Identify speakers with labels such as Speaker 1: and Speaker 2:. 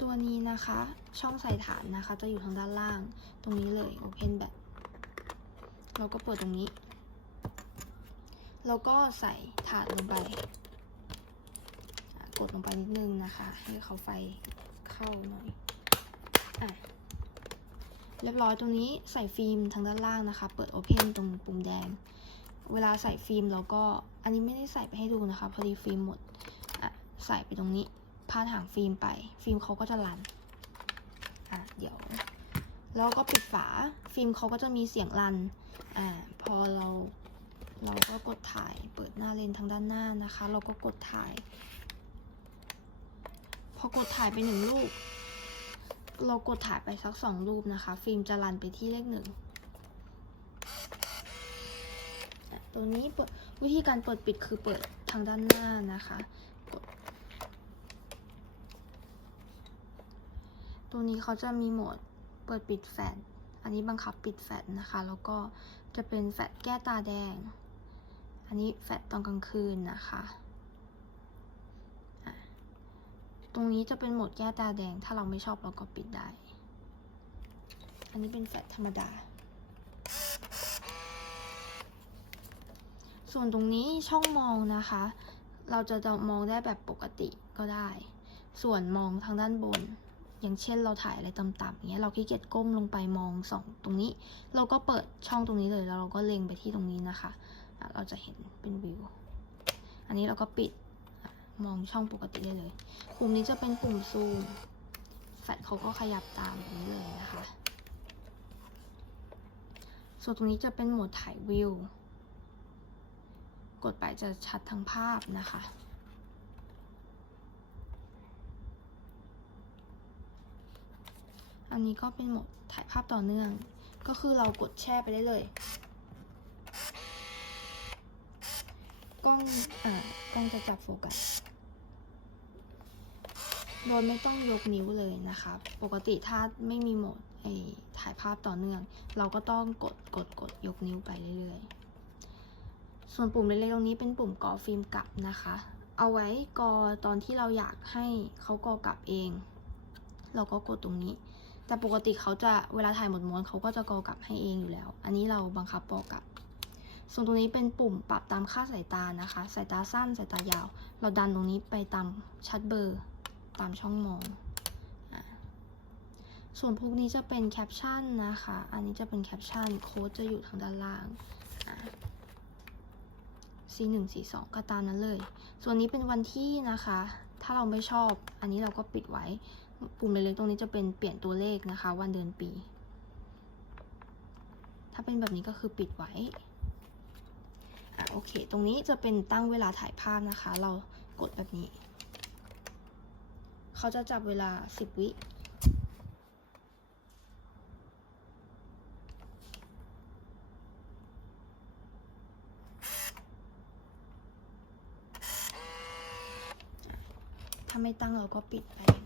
Speaker 1: ตัวนี้นะคะ ช่องใส่ฐานนะคะ จะอยู่ทางด้านล่าง ตรงนี้เลย Open แบบ เราก็เปิดตรงนี้ แล้วก็ใส่ถาดลงไป กดลงไปนิดนึงนะคะ ให้เขาไฟเข้าหน่อยอะเรียบร้อยตรงนี้ใส่ฟิล์มทางด้านล่างนะคะ เปิด Open ตรงปุ่มแดง เวลาใส่ฟิล์มเราก็ อันนี้ไม่ได้ใส่ไปให้ดูนะคะ พอดีฟิล์มหมด อะ ใส่ไปตรงนี้ พาดหางฟิล์มไป ฟิล์มเขาก็จะรันอะเดี๋ยวแล้วก็ปิดฝา ฟิล์มเขาก็จะมีเสียงรันอ่าพอเราเราก็กดถ่ายเปิดหน้าเลนส์ทางด้านหน้านะคะ เราก็กดถ่าย พอกดถ่ายไปหนึ่งรูปเรากดถ่ายไปสักสองรูปนะคะ ฟิล์มจะรันไปที่เลขหนึ่งอะตัวนี้เปิดวิธีการเปิดปิดคือเปิดทางด้านหน้านะคะกด ตัวนี้เขาจะมีโหมดเปิดปิดแฟลชอันนี้บังคับปิดแฟลชนะคะ แล้วก็จะเป็นแฟลชแก้ตาแดง อันนี้แฟลชตอนกลางคืนนะคะ ตรงนี้จะเป็นโหมดแก้ตาแดง ถ้าเราไม่ชอบเราก็ปิดได้ อันนี้เป็นแฟลชธรรมดา ส่วนตรงนี้ช่องมองนะคะ เราจะมองได้แบบปกติก็ได้ ส่วนมองทางด้านบน อย่างเช่นเราถ่ายอะไรต่ำๆอย่างเงี้ยเราขี้เกียจก้มลงไปมองส่องตรงนี้ เราก็เปิดช่องตรงนี้เลยแล้วเราก็เล็งไปที่ตรงนี้นะคะ เราจะเห็นเป็นวิว อันนี้เราก็ปิดมองช่องปกติได้เลยปุ่มนี้จะเป็นปุ่มซูมแฟลชเขาก็ขยับตามแบบนี้เลยนะคะ ส่วนตรงนี้จะเป็นโหมดถ่ายวิว กดไปจะชัดทั้งภาพนะคะ อันนี้ก็เป็นโหมดถ่ายภาพต่อเนื่อง ก็คือเรากดแช่ไปได้เลยกล้องอ่ากล้องจะจับโฟกัสโดยไม่ต้องยกนิ้วเลยนะคะปกติถ้าไม่มีโหมดไอถ่ายภาพต่อเนื่อง เราก็ต้องกดกดกดยกนิ้วไปเรื่อยๆ ส่วนปุ่มเล็กๆตรงนี้เป็นปุ่มกอฟิล์มกลับนะคะ เอาไว้กอตอนที่เราอยากให้เขากอกลับเอง เราก็กดตรงนี้ แต่ปกติเขาจะเวลาถ่ายหมดม้วนเขาก็จะกอกลับให้เองอยู่แล้ว อันนี้เราบังคับกอกลับ ส่วนตรงนี้เป็นปุ่มปรับตามค่าสายตานะคะ สายตาสั้นสายตายาว เราดันตรงนี้ไปตามชัดเบอร์ตามช่องมองอส่วนพวกนี้จะเป็นแคปชั่นนะคะ อันนี้จะเป็นแคปชั่นโค้ดจะอยู่ทางด้านล่างอะ C1 C2 ก็ตามนั้นเลย ส่วนนี้เป็นวันที่นะคะ ถ้าเราไม่ชอบ อันนี้เราก็ปิดไว้ ปุ่มเล็กๆตรงนี้จะเป็นเปลี่ยนตัวเลขนะคะ วันเดือนปี ถ้าเป็นแบบนี้ก็คือปิดไว้อะโอเค ตรงนี้จะเป็นตั้งเวลาถ่ายภาพนะคะ เรากดแบบนี้ เขาจะจับเวลา 10 วิถ้าไม่ตั้งเราก็ปิดไป